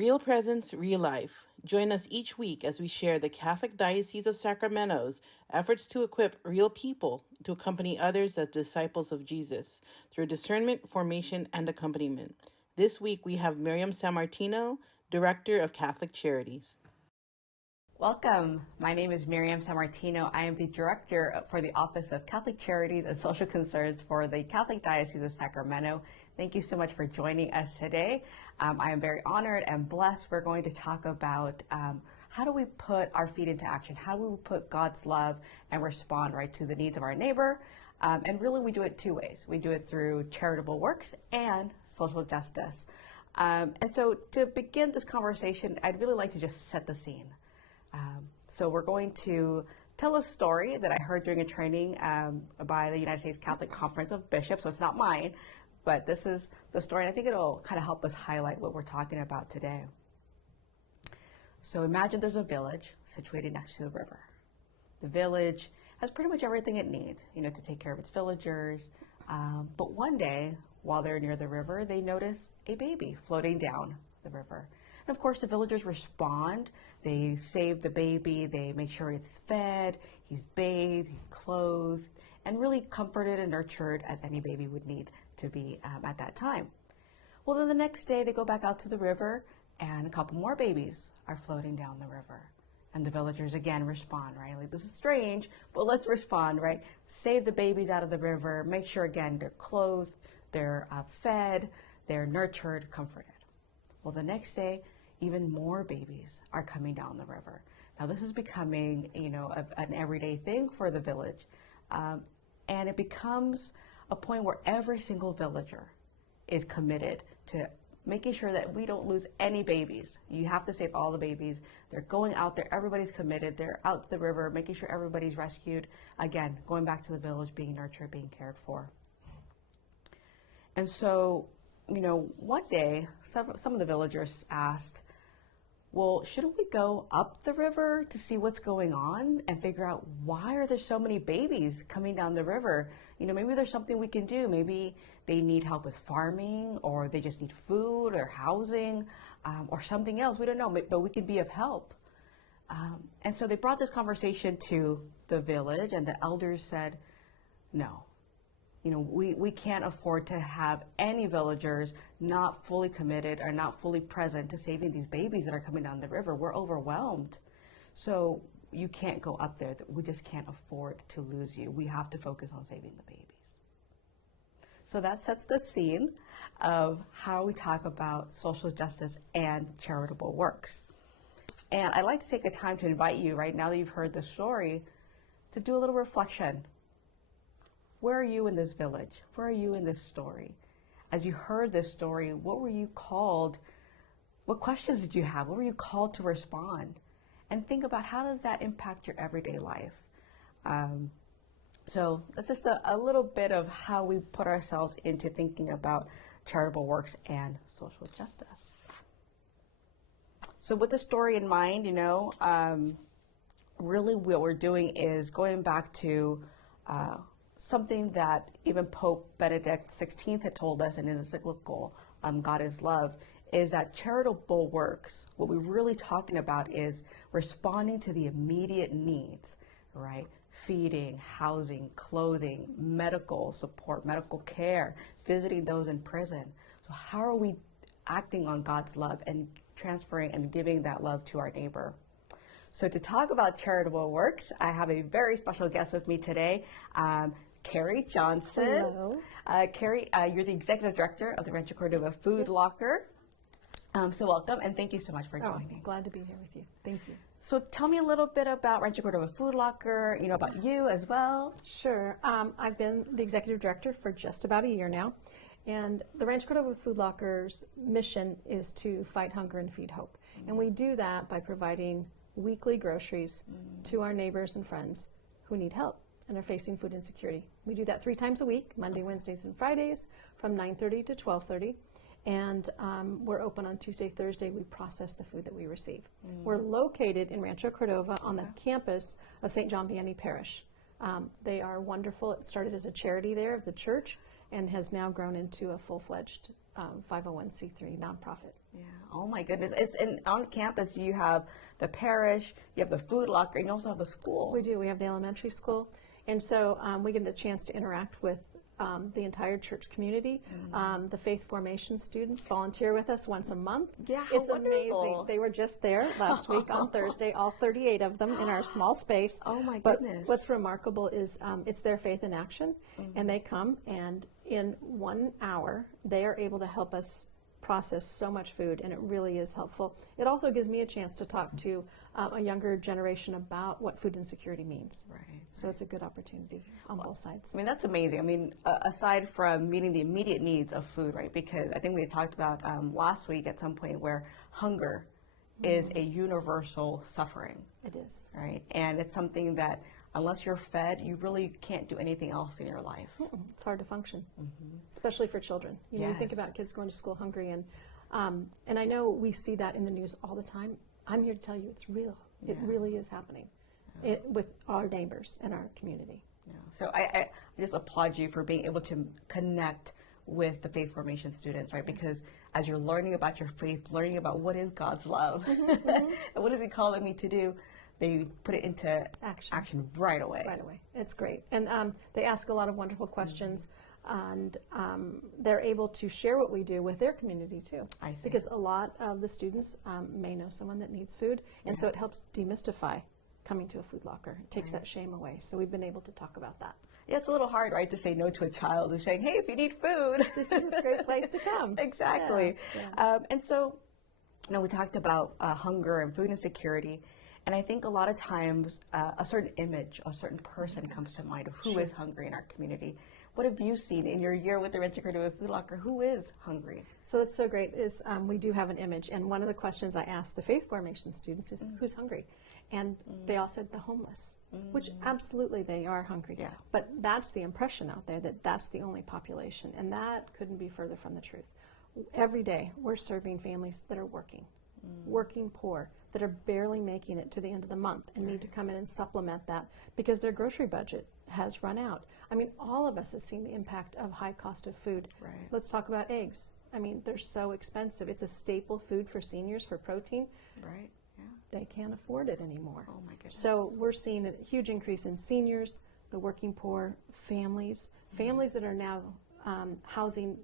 Real Presence, Real Life. Join us each week as we share the Catholic Diocese of Sacramento's efforts to equip real people to accompany others as disciples of Jesus through discernment, formation, and accompaniment. This week we have Miriam Sammartino, Director of Catholic Charities. Welcome. My name is Miriam Sammartino. I am the Director for the Office of Catholic Charities and Social Concerns for the Catholic Diocese of Sacramento. Thank you so much for joining us today. I am very honored and blessed. We're going to talk about how do we put our feet into action? How do we put God's love and respond right to the needs of our neighbor? And really we do it two ways. We do it through charitable works and social justice. And so to begin this conversation, I'd really like to just set the scene. So we're going to tell a story that I heard during a training by the United States Catholic Conference of Bishops. So it's not mine, but this is the story, and I think it'll kind of help us highlight what we're talking about today. So imagine there's a village situated next to the river. The village has pretty much everything it needs, to take care of its villagers. But one day, while they're near the river, they notice a baby floating down the river. And of course, the villagers respond. They save the baby. They make sure it's fed, he's bathed, he's clothed, and really comforted and nurtured as any baby would need to be at that time. Well, then the next day they go back out to the river and a couple more babies are floating down the river. And the villagers again respond, right? Like, this is strange, but let's respond, right? Save the babies out of the river. Make sure, again, they're clothed, they're fed, they're nurtured, comforted. Well, the next day, even more babies are coming down the river. Now, this is becoming, an everyday thing for the village. And it becomes a point where every single villager is committed to making sure that we don't lose any babies. You have to save all the babies. They're going out there. Everybody's committed. They're out the river, making sure everybody's rescued. Again, going back to the village, being nurtured, being cared for. And so, one day, some of the villagers asked, well, shouldn't we go up the river to see what's going on and figure out why are there so many babies coming down the river? Maybe there's something we can do. Maybe they need help with farming, or they just need food or housing, or something else. We don't know, but we can be of help. And so they brought this conversation to the village, and the elders said, no. We can't afford to have any villagers not fully committed or not fully present to saving these babies that are coming down the river. We're overwhelmed. So you can't go up there. We just can't afford to lose you. We have to focus on saving the babies. So that sets the scene of how we talk about social justice and charitable works. And I'd like to take the time to invite you, right now that you've heard the story, to do a little reflection. Where are you in this village? Where are you in this story? As you heard this story, what were you called? What questions did you have? What were you called to respond? And think about, how does that impact your everyday life? So that's just a little bit of how we put ourselves into thinking about charitable works and social justice. So with the story in mind, really what we're doing is going back to something that even Pope Benedict XVI had told us in his encyclical, God is Love, is that charitable works, what we're really talking about is responding to the immediate needs, right? Feeding, housing, clothing, medical support, medical care, visiting those in prison. So how are we acting on God's love and transferring and giving that love to our neighbor? So to talk about charitable works, I have a very special guest with me today, Carrie Johnson. Hello. Carrie, you're the Executive Director of the Rancho Cordova Food Locker. So welcome, and thank you so much for joining. Glad to be here with you. Thank you. So tell me a little bit about Rancho Cordova Food Locker, about you as well. Sure. I've been the Executive Director for just about a year now, and the Rancho Cordova Food Locker's mission is to fight hunger and feed hope. And we do that by providing weekly groceries to our neighbors and friends who need help and are facing food insecurity. We do that 3 times a week, Monday, Wednesdays, and Fridays, from 9:30 to 12:30. And we're open on Tuesday, Thursday. We process the food that we receive. We're located in Rancho Cordova on the campus of St. John Vianney Parish. They are wonderful. It started as a charity there of the church and has now grown into a full-fledged 501c3 nonprofit. Yeah. Oh my goodness. On campus you have the parish, you have the food locker, and you also have the school. We do. We have the elementary school. And so we get a chance to interact with the entire church community. The faith formation students volunteer with us once a month. Yeah, it's wonderful. amazing. They were just there last week on Thursday, all 38 of them in our small space. Oh my But goodness. what's remarkable is it's their faith in action, and they come, and in 1 hour they are able to help us process so much food, and it really is helpful. It also gives me a chance to talk to a younger generation about what food insecurity means. Right. So it's a good opportunity on both sides. I mean, that's amazing. I mean, aside from meeting the immediate needs of food, right? Because I think we talked about last week at some point where hunger is a universal suffering. It is. Right? And it's something that unless you're fed, you really can't do anything else in your life. It's hard to function, especially for children. You know, you think Yes. about kids going to school hungry, and I know we see that in the news all the time. I'm here to tell you it's real. It really is happening with our neighbors and our community. Yeah. So I just applaud you for being able to connect with the faith formation students, right? Because as you're learning about your faith, learning about what is God's love, and what is He calling me to do, they put it into action right away. Right away. It's great. And they ask a lot of wonderful questions, and they're able to share what we do with their community too. I see. Because a lot of the students may know someone that needs food, and so it helps demystify coming to a food locker. It takes that shame away. So we've been able to talk about that. Yeah, it's a little hard, right, to say no to a child who's saying, hey, if you need food. This is a great place to come. Exactly. Yeah. And so, you know, we talked about hunger and food insecurity. And I think a lot of times a certain image, a certain person comes to mind of who is hungry in our community. What have you seen in your year with the Rancho Cordova Food Locker? Who is hungry? So that's so great is we do have an image. And one of the questions I asked the faith formation students is, who's hungry? And they all said the homeless, which absolutely they are hungry. Yeah. But that's the impression out there, that that's the only population. And that couldn't be further from the truth. Every day we're serving families that are working poor, that are barely making it to the end of the month and need to come in and supplement that because their grocery budget has run out. I mean, all of us have seen the impact of high cost of food. Right. Let's talk about eggs. I mean, they're so expensive. It's a staple food for seniors for protein. Right. Yeah. They can't afford it anymore. Oh my goodness. So we're seeing a huge increase in seniors, the working poor, families that are now housing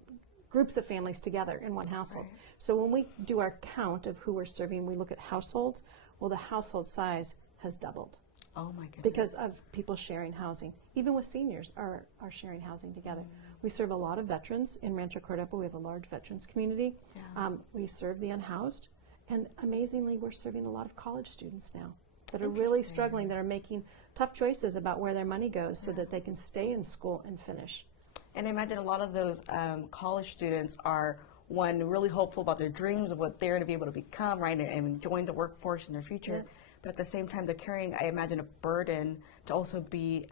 groups of families together in one household. Right. So when we do our count of who we're serving, we look at households. Well, the household size has doubled Oh my goodness. because of people sharing housing. Even with seniors are sharing housing together. We serve a lot of veterans in Rancho Cordova. We have a large veterans community. Yeah. We serve the unhoused. And amazingly, we're serving a lot of college students now that are really struggling, that are making tough choices about where their money goes so that they can stay in school and finish. And I imagine a lot of those college students are, one, really hopeful about their dreams of what they're going to be able to become, right, and join the workforce in their future. Yeah. But at the same time, they're carrying, I imagine, a burden to also be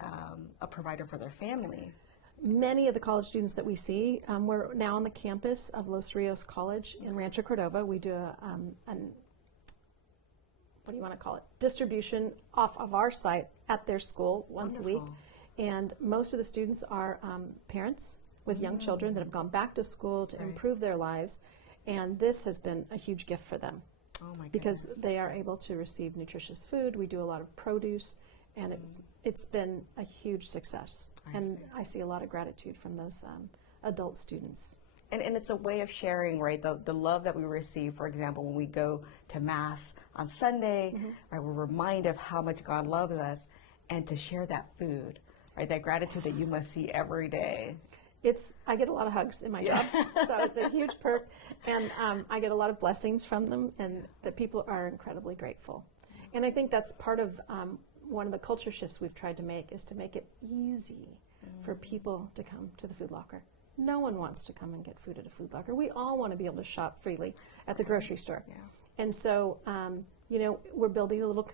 a provider for their family. Many of the college students that we see, we're now on the campus of Los Rios College in Rancho Cordova. We do what do you want to call it? Distribution off of our site at their school once a week. And most of the students are parents with young children that have gone back to school to improve their lives. And this has been a huge gift for them. Oh my goodness. Because they are able to receive nutritious food. We do a lot of produce, and it's been a huge success. I see a lot of gratitude from those adult students. And it's a way of sharing, right, the love that we receive, for example, when we go to Mass on Sunday, right, we're reminded of how much God loves us, and to share that food, right, that gratitude that you must see every day. I get a lot of hugs in my job, so it's a huge perk, and I get a lot of blessings from them, and the people are incredibly grateful. And I think that's part of one of the culture shifts we've tried to make, is to make it easy for people to come to the food locker. No one wants to come and get food at a food locker. We all want to be able to shop freely at the grocery store. Yeah. And so, you know, we're building a little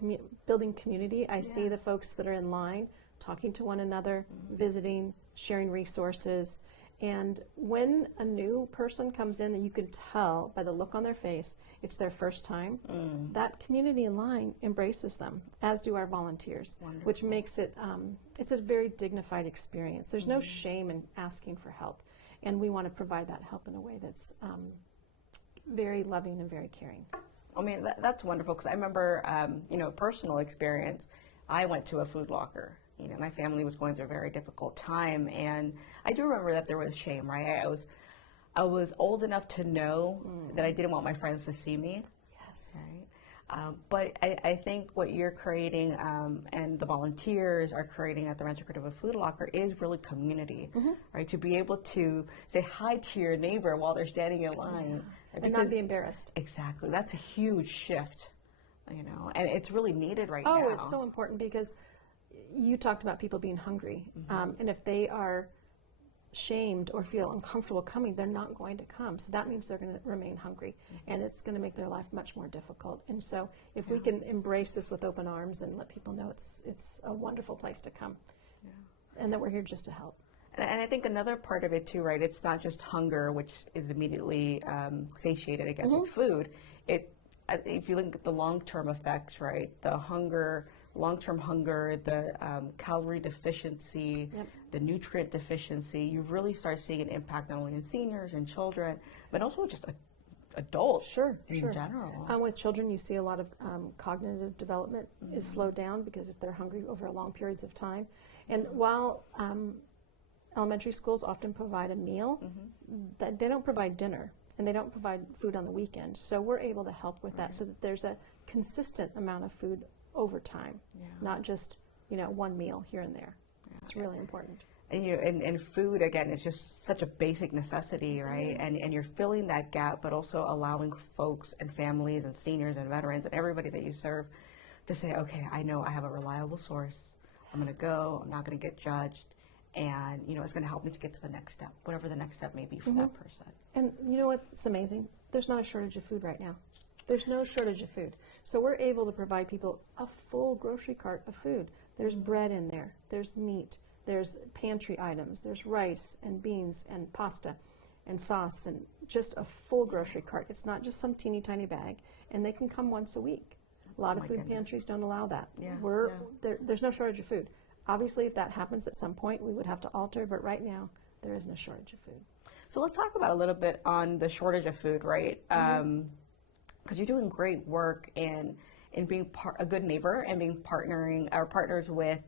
building community. I see the folks that are in line talking to one another, visiting, sharing resources. And when a new person comes in, and you can tell by the look on their face, it's their first time, that community in line embraces them, as do our volunteers, which makes it, it's a very dignified experience. There's no shame in asking for help. And we want to provide that help in a way that's very loving and very caring. I mean, that's wonderful, because I remember, personal experience. I went to a Food Locker. My family was going through a very difficult time, and I do remember that there was shame, right? I was old enough to know that I didn't want my friends to see me. Yes. Right? But I think what you're creating, and the volunteers are creating at the Rancho Cordova Food Locker, is really community, right? To be able to say hi to your neighbor while they're standing in line. Right? And not be embarrassed. Exactly. That's a huge shift, and it's really needed right now. Oh, it's so important, because you talked about people being hungry. And if they are shamed or feel uncomfortable coming, they're not going to come. So that means they're going to remain hungry, and it's going to make their life much more difficult. And so if we can embrace this with open arms and let people know it's a wonderful place to come, and that we're here just to help. And I think another part of it too, right? It's not just hunger, which is immediately satiated, I guess, with food. If you look at the long-term effects, right? The hunger, long-term hunger, the calorie deficiency, the nutrient deficiency, you really start seeing an impact not only in seniors and children, but also just adults in general. With children, you see a lot of cognitive development is slowed down, because if they're hungry over long periods of time. And while elementary schools often provide a meal, that they don't provide dinner, and they don't provide food on the weekend. So we're able to help with that, so that there's a consistent amount of food over time, not just one meal here and there. It's really important. And food, again, is just such a basic necessity, right? Yes. And you're filling that gap, but also allowing folks and families and seniors and veterans and everybody that you serve to say, okay, I know I have a reliable source. I'm going to go. I'm not going to get judged. And, it's going to help me to get to the next step, whatever the next step may be for that person. And you know what's amazing? There's not a shortage of food right now. There's no shortage of food. So we're able to provide people a full grocery cart of food. There's bread in there. There's meat. There's pantry items. There's rice and beans and pasta and sauce, and just a full grocery cart. It's not just some teeny tiny bag. And they can come once a week. A lot of food pantries don't allow that. There's no shortage of food. Obviously, if that happens at some point, we would have to alter, but right now, there is no shortage of food. So let's talk about a little bit on the shortage of food, right? Because you're doing great work in being a good neighbor and being partners with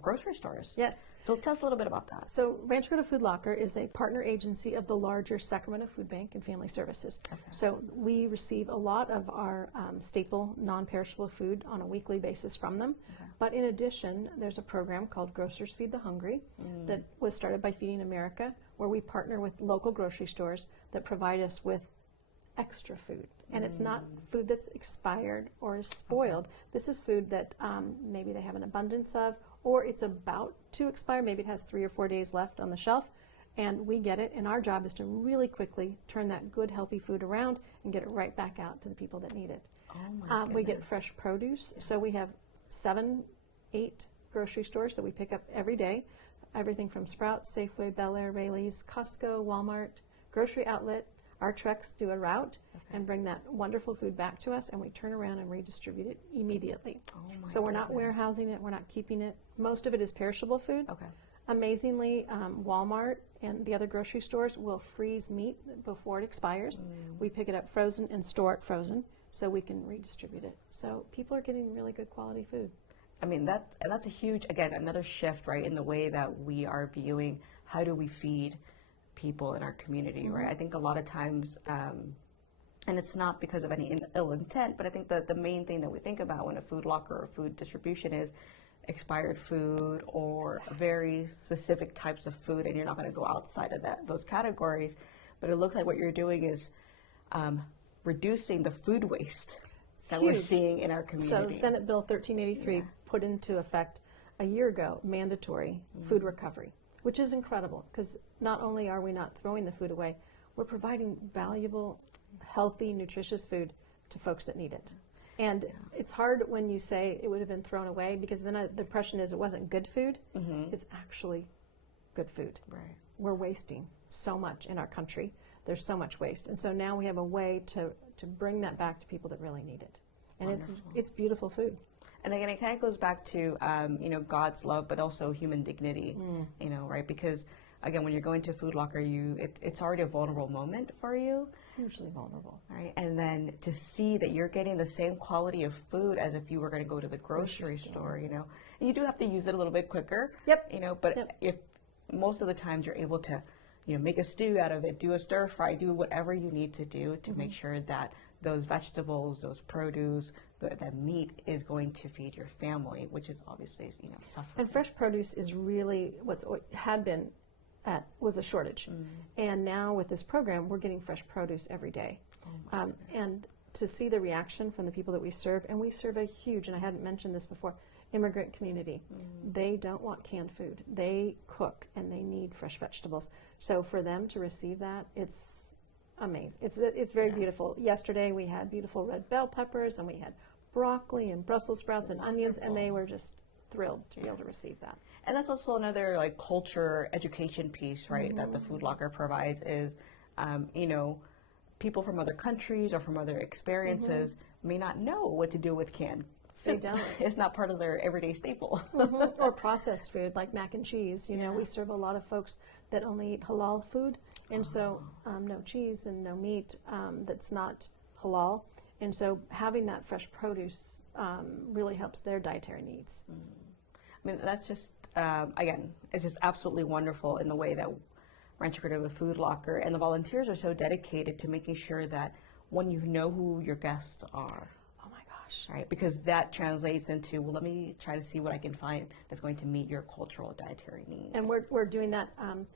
grocery stores. Yes. So tell us a little bit about that. So Rancho Cordova Food Locker is a partner agency of the larger Sacramento Food Bank and Family Services. Okay. So we receive a lot of our staple, non-perishable food on a weekly basis from them. Okay. But in addition, there's a program called Grocers Feed the Hungry that was started by Feeding America, where we partner with local grocery stores that provide us with extra food. And it's not food that's expired or is spoiled. Okay. This is food that maybe they have an abundance of, or it's about to expire. Maybe it has 3 or 4 days left on the shelf, and we get it. And our job is to really quickly turn that good, healthy food around and get it right back out to the people that need it. Oh my goodness. We get fresh produce. So we have 7, 8 grocery stores that we pick up every day. Everything from Sprouts, Safeway, Bel Air, Raley's, Costco, Walmart, grocery outlet. Our trucks do a route and bring that wonderful food back to us, and we turn around and redistribute it immediately. So we're not warehousing it, we're not keeping it. Most of it is perishable food. Okay. Amazingly, Walmart and the other grocery stores will freeze meat before it expires. We pick it up frozen and store it frozen so we can redistribute it. So people are getting really good quality food. I mean, that's a huge, again, another shift, right, in the way that we are viewing how do we feed people in our community, right? I think a lot of times, and it's not because of any ill intent, but I think that the main thing that we think about when a food locker or food distribution is expired food or very specific types of food, and you're not going to go outside of those categories. But it looks like what you're doing is reducing the food waste that we're seeing in our community. So Senate Bill 1383 put into effect a year ago mandatory food recovery, which is incredible, because not only are we not throwing the food away, we're providing valuable, healthy, nutritious food to folks that need it. And it's hard when you say it would have been thrown away, because then the impression is it wasn't good food. It's actually good food. Right. We're wasting so much in our country. There's so much waste. And so now we have a way to bring that back to people that really need it. And it's beautiful food. And again, it kind of goes back to, God's love, but also human dignity, right? Because again, when you're going to a Food Locker, it's already a vulnerable moment for you. Hugely vulnerable. Right, and then to see that you're getting the same quality of food as if you were going to go to the grocery store, you know, and you do have to use it a little bit quicker. Yep. You know, but if most of the times you're able to, you know, make a stew out of it, do a stir fry, do whatever you need to do to make sure that those vegetables, those produce, that meat is going to feed your family, which is obviously, you know, suffering. And fresh produce is really what had been was a shortage. And now with this program, we're getting fresh produce every day. And to see the reaction from the people that we serve, and we serve a huge, and I hadn't mentioned this before, immigrant community. They don't want canned food. They cook and they need fresh vegetables. So for them to receive that, it's amazing. It's very beautiful. Yesterday we had beautiful red bell peppers, and we had broccoli and Brussels sprouts and onions, and they were just thrilled to be able to receive that. And that's also another like culture education piece, right, that the Food Locker provides is, you know, people from other countries or from other experiences may not know what to do with canned. They don't. It's not part of their everyday staple. Or processed food like mac and cheese. You know, we serve a lot of folks that only eat halal food, and so no cheese and no meat that's not halal. And so having that fresh produce really helps their dietary needs. I mean, that's just, again, it's just absolutely wonderful in the way that Rancho Cordova Food Locker and the volunteers are so dedicated to making sure that when you know who your guests are. Oh my gosh. Right, because that translates into, well, let me try to see what I can find that's going to meet your cultural dietary needs. And we're doing that on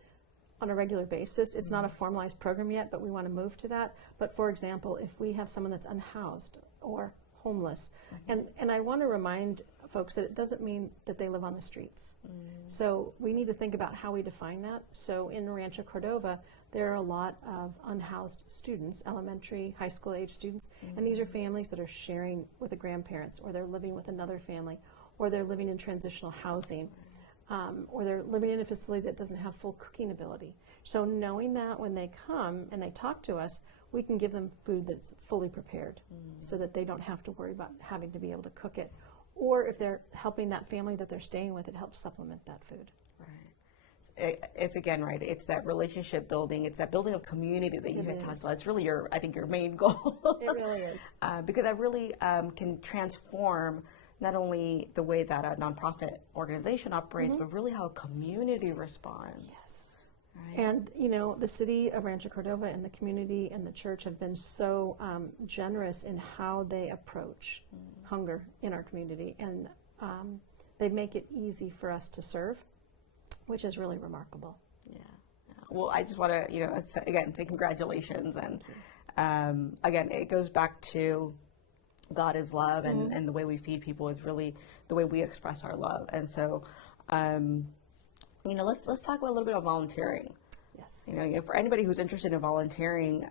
a regular basis. It's not a formalized program yet, but we want to move to that. But for example, if we have someone that's unhoused or homeless, and I want to remind folks that it doesn't mean that they live on the streets. So we need to think about how we define that. So in Rancho Cordova, there are a lot of unhoused students, elementary, high school age students, and these are families that are sharing with the grandparents, or they're living with another family, or they're living in transitional housing, or they're living in a facility that doesn't have full cooking ability. So knowing that when they come and they talk to us, we can give them food that's fully prepared so that they don't have to worry about having to be able to cook it. Or if they're helping that family that they're staying with, it helps supplement that food. Right. It's again, right, it's that relationship building, it's that building of community that you had talked about. It's really I think your main goal. It really is. Because that really can transform not only the way that a nonprofit organization operates, but really how a community responds. Yes. Right. And, you know, the city of Rancho Cordova and the community and the church have been so generous in how they approach hunger in our community. And they make it easy for us to serve, which is really remarkable. Yeah. Well, I just want to, you know, again, say congratulations. And again, it goes back to God is love, and the way we feed people is really the way we express our love. And so, you know, let's talk about a little bit of volunteering. Yes. You know, for anybody who's interested in volunteering,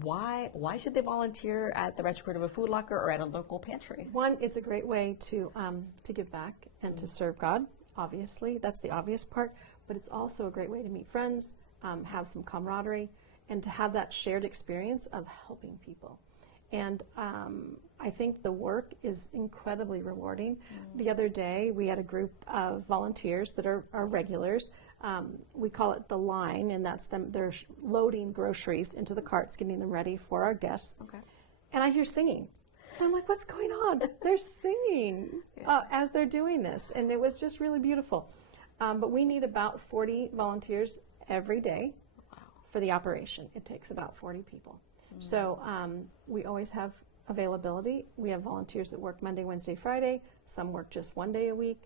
why should they volunteer at the Rancho Cordova Food Locker or at a local pantry? One, it's a great way to give back and to serve God. Obviously, that's the obvious part. But it's also a great way to meet friends, have some camaraderie, and to have that shared experience of helping people. And I think the work is incredibly rewarding. The other day, we had a group of volunteers that are regulars. We call it the line, and that's them. They're loading groceries into the carts, getting them ready for our guests. Okay. And I hear singing. And I'm like, what's going on? They're singing as they're doing this. And it was just really beautiful. But we need about 40 volunteers every day for the operation. It takes about 40 people. So we always have availability. We have volunteers that work Monday, Wednesday, Friday. Some work just one day a week.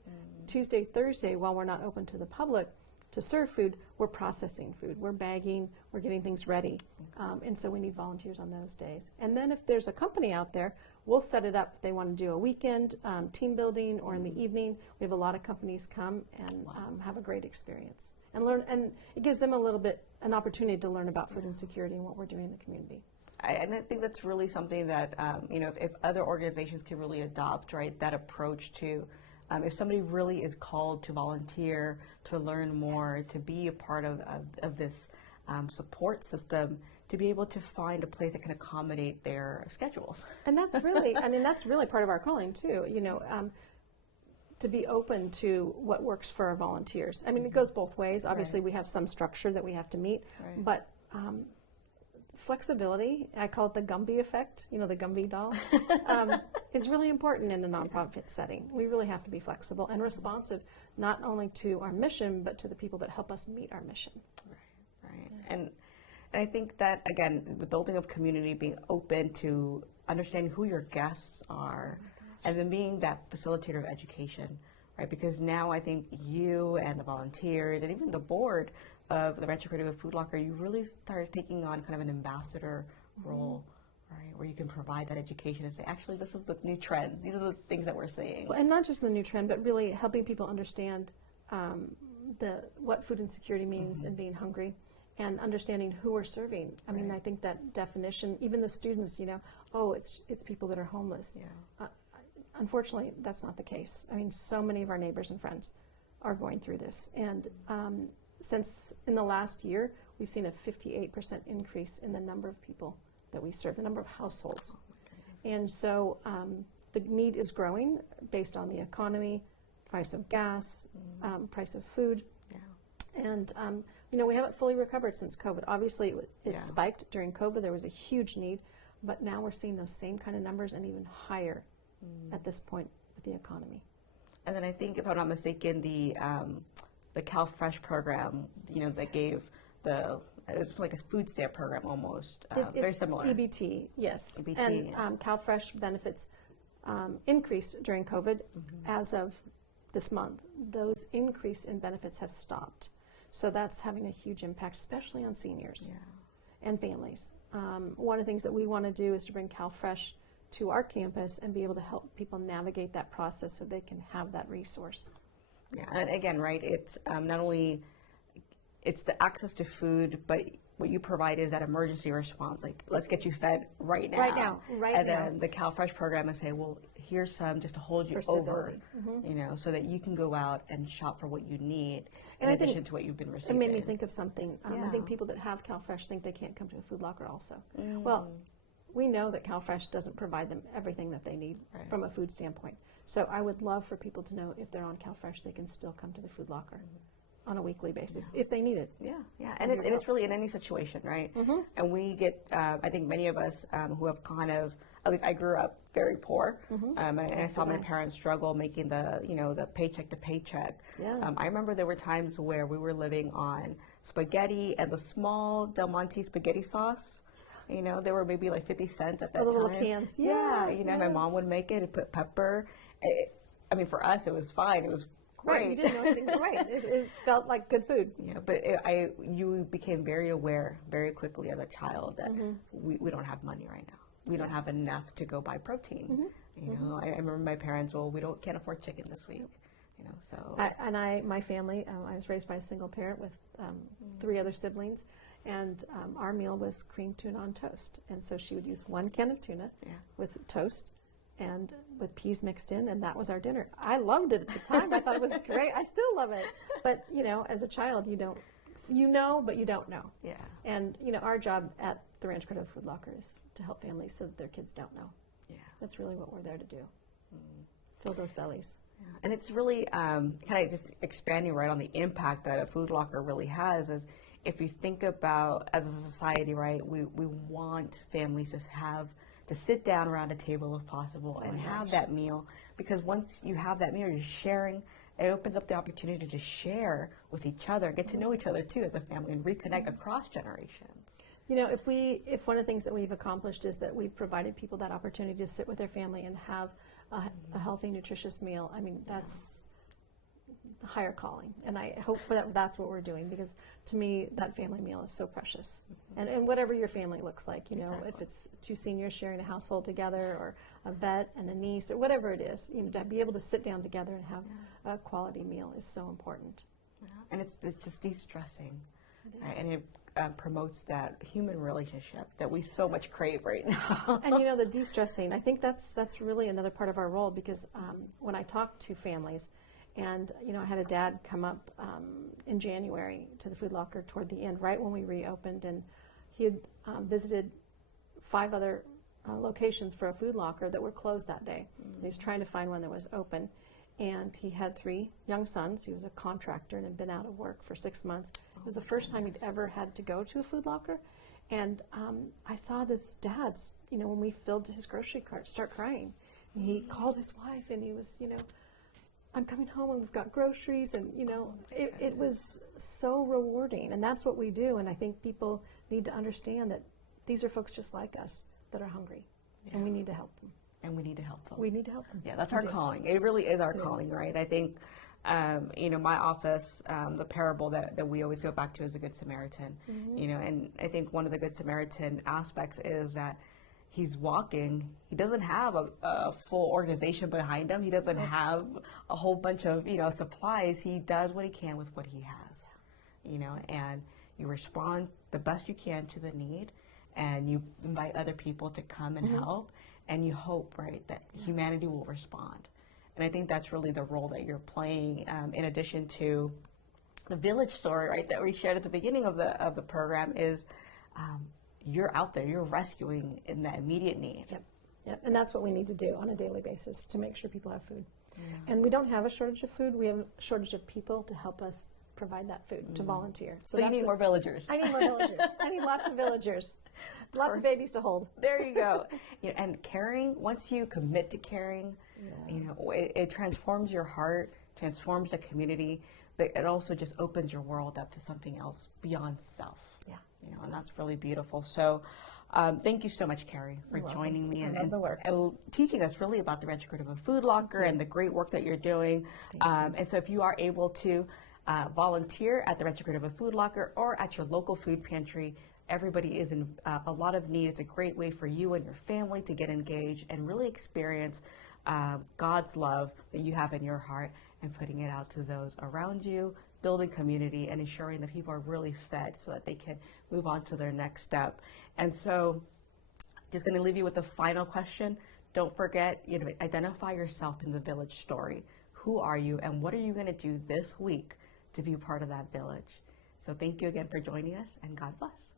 Tuesday, Thursday, while we're not open to the public to serve food, we're processing food. We're bagging. We're getting things ready. And so we need volunteers on those days. And then if there's a company out there, we'll set it up. If they want to do a weekend team building or in the evening, we have a lot of companies come and have a great experience. And learn, and it gives them an opportunity to learn about food insecurity and what we're doing in the community. And I think that's really something that, you know, if other organizations can really adopt, right, that approach to, if somebody really is called to volunteer, to learn more, to be a part of this support system, to be able to find a place that can accommodate their schedules. And that's really, I mean, that's really part of our calling too. You know, to be open to what works for our volunteers. I mean, it goes both ways. Obviously, we have some structure that we have to meet, but flexibility, I call it the Gumby effect, you know, the Gumby doll, is really important in a nonprofit setting. We really have to be flexible and responsive, not only to our mission, but to the people that help us meet our mission. Right. And I think that, again, the building of community, being open to understanding who your guests are, and then being that facilitator of education, right? Because now I think you and the volunteers and even the board of the Rancho Cordova Food Locker, you really start taking on kind of an ambassador role, right? Where you can provide that education and say, actually, this is the new trend. These are the things that we're seeing. Well, and not just the new trend, but really helping people understand what food insecurity means and being hungry, and understanding who we're serving. I mean, I think that definition, even the students, you know, oh, it's people that are homeless. Unfortunately, that's not the case. I mean, so many of our neighbors and friends are going through this. And since in the last year, we've seen a 58% increase in the number of people that we serve, the number of households. And so the need is growing based on the economy, price of gas, price of food. And, you know, we haven't fully recovered since COVID. Obviously, it spiked during COVID. There was a huge need. But now we're seeing those same kind of numbers and even higher at this point with the economy. And then I think, if I'm not mistaken, the CalFresh program, you know, that gave it was like a food stamp program almost, very similar. EBT, yes. EBT, and CalFresh benefits increased during COVID. As of this month, those increase in benefits have stopped. So that's having a huge impact, especially on seniors and families. One of the things that we want to do is to bring CalFresh to our campus and be able to help people navigate that process so they can have that resource. Yeah, and again, right, it's not only it's the access to food, but what you provide is that emergency response, like, let's get you fed right now. And then the CalFresh program is say, well, here's some just to hold you over, you know, so that you can go out and shop for what you need in addition to what you've been receiving. It made me think of something. I think people that have CalFresh think they can't come to a Food Locker also. Well, we know that CalFresh doesn't provide them everything that they need from a food standpoint. So I would love for people to know if they're on CalFresh, they can still come to the Food Locker on a weekly basis if they need it. And it's really in any situation, right? And we get, I think many of us who have kind of, at least I grew up very poor, and I saw my parents struggle making the, you know, the paycheck to paycheck. I remember there were times where we were living on spaghetti and the small Del Monte spaghetti sauce. You know, there were maybe like 50 cents at that time. The little cans. You know, my mom would make it and put pepper. I mean, for us, it was fine. It was great. Right, you didn't know anything. It felt like good food. Yeah, but you became very aware very quickly as a child that we don't have money right now. We don't have enough to go buy protein. You know, I remember my parents, well, can't afford chicken this week. You know, so. My family, I was raised by a single parent with 3 other siblings. And our meal was creamed tuna on toast. And so she would use 1 can of tuna with toast and with peas mixed in, and that was our dinner. I loved it at the time. I thought it was great. I still love it. But, you know, as a child, you know, but you don't know. And, you know, our job at the Rancho Cordova Food Locker is to help families so that their kids don't know. That's really what we're there to do. Fill those bellies. And it's really kind of just expanding right on the impact that a Food Locker really has is, if you think about, as a society, right, we want families to sit down around a table if possible and have that meal, because once you have that meal, you're sharing, it opens up the opportunity to share with each other, get to know each other too as a family and reconnect across generations. You know, if one of the things that we've accomplished is that we've provided people that opportunity to sit with their family and have a healthy, nutritious meal, I mean, that's the higher calling, and I hope that's what we're doing, because to me that family meal is so precious. And whatever your family looks like, you know, if it's 2 seniors sharing a household together, or a vet and a niece, or whatever it is, you know, to be able to sit down together and have a quality meal is so important. And it's just de-stressing, right? And it promotes that human relationship that we so much crave right now. And you know, the de-stressing, I think that's really another part of our role, because when I talk to families. And, you know, I had a dad come up in January to the Food Locker toward the end, right when we reopened, and he had visited 5 other locations for a Food Locker that were closed that day. And he's trying to find one that was open. and he had 3 young sons. He was a contractor and had been out of work for 6 months. It was the first time he'd ever had to go to a Food Locker. And I saw this dad, when we filled his grocery cart, start crying. And he called his wife, and he was, I'm coming home and we've got groceries. And, it was so rewarding. And that's what we do. And I think people need to understand that these are folks just like us that are hungry. And we need to help them. And we need to help them. We need to help them. Yeah, that's our calling. It really is our calling, right? I think, my office, the parable that we always go back to is a Good Samaritan, and I think one of the Good Samaritan aspects is that he's walking. He doesn't have a full organization behind him. He doesn't have a whole bunch of, supplies. He does what he can with what he has, and you respond the best you can to the need, and you invite other people to come and help. And you hope, right, that humanity will respond. And I think that's really the role that you're playing, in addition to the village story, right, that we shared at the beginning of the program is you're out there, you're rescuing in that immediate need. Yep. And that's what we need to do on a daily basis to make sure people have food. Yeah. And we don't have a shortage of food. We have a shortage of people to help us provide that food, to volunteer. So you need more villagers. I need more villagers. I need lots of villagers. Lots of babies to hold. There you go. And caring, once you commit to caring, it transforms your heart, transforms the community, but it also just opens your world up to something else beyond self. Yeah. And that's really beautiful. So thank you so much, Carrie, for joining me and teaching us really about the Rancho Cordova Food Locker and the great work that you're doing. And so if you are able to volunteer at the Rancho Cordova Food Locker or at your local food pantry, everybody is in a lot of need. It's a great way for you and your family to get engaged and really experience God's love that you have in your heart and putting it out to those around you, building community and ensuring that people are really fed so that they can move on to their next step. And so just going to leave you with a final question. Don't forget, identify yourself in the village story. Who are you and what are you going to do this week to be part of that village? So thank you again for joining us, and God bless.